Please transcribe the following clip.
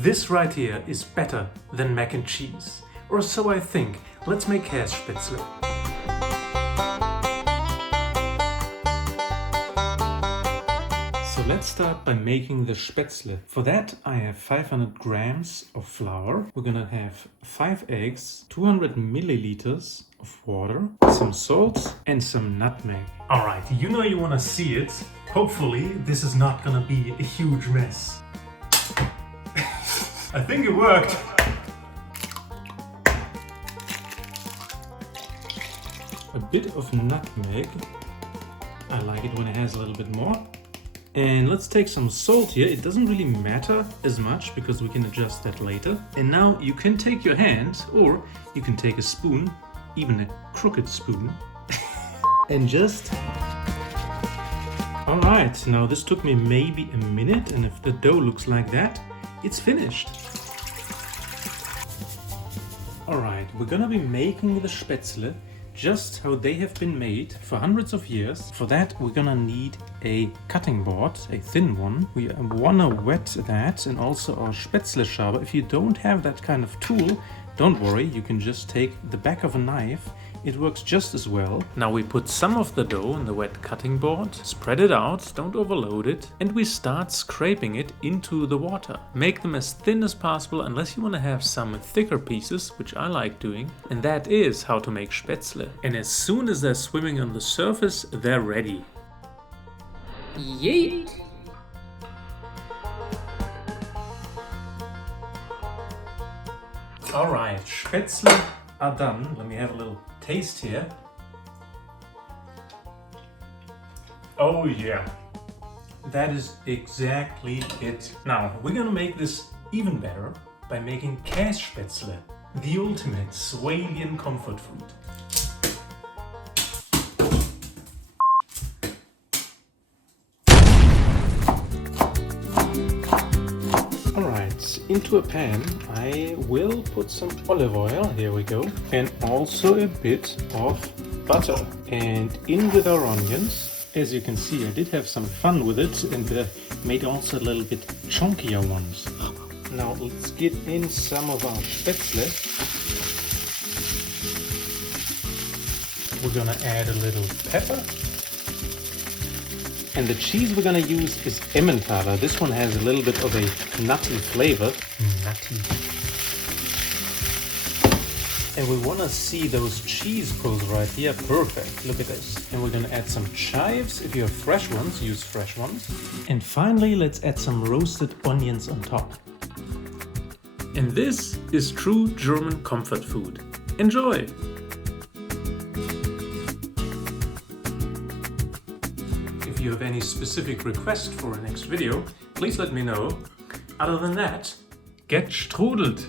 This right here is better than mac and cheese. Or so I think. Let's make Käsespätzle. So let's start by making the Spätzle. For that I have 500 grams of flour. We're gonna have 5 eggs, 200 milliliters of water, some salt and some nutmeg. Alright, you know you wanna see it. Hopefully this is not gonna be a huge mess. I think it worked. A bit of nutmeg. I like it when it has a little bit more. And let's take some salt here. It doesn't really matter as much because we can adjust that later. And now you can take your hand or you can take a spoon, even a crooked spoon, and just... Alright, now this took me maybe a minute, and if the dough looks like that, it's finished. Alright, we're gonna be making the Spätzle just how they have been made for hundreds of years. For that we're gonna need a cutting board, a thin one. We wanna wet that, and also our Spätzle schaber. If you don't have that kind of tool, don't worry, you can just take the back of a knife. It works just as well. Now we put some of the dough on the wet cutting board, spread it out, don't overload it, and we start scraping it into the water. Make them as thin as possible unless you want to have some thicker pieces, which I like doing. And that is how to make Spätzle. And as soon as they're swimming on the surface, they're ready. Yeet! Alright, Spätzle are done. Let me have a little taste here. Oh yeah, that is exactly it. Now we're gonna make this even better by making Kässpätzle, the ultimate Swabian comfort food. Alright, into a pan I will put some olive oil, here we go, and also a bit of butter. And in with our onions. As you can see, I did have some fun with it and made also a little bit chunkier ones. Now let's get in some of our Spätzle. We're gonna add a little pepper. And the cheese we're gonna use is Emmentaler. This one has a little bit of a nutty flavor. Nutty. And we wanna see those cheese pulls right here. Perfect, look at this. And we're gonna add some chives. If you have fresh ones, use fresh ones. And finally, let's add some roasted onions on top. And this is true German comfort food. Enjoy! If you have any specific request for a next video, please let me know. Other than that, get strudeled!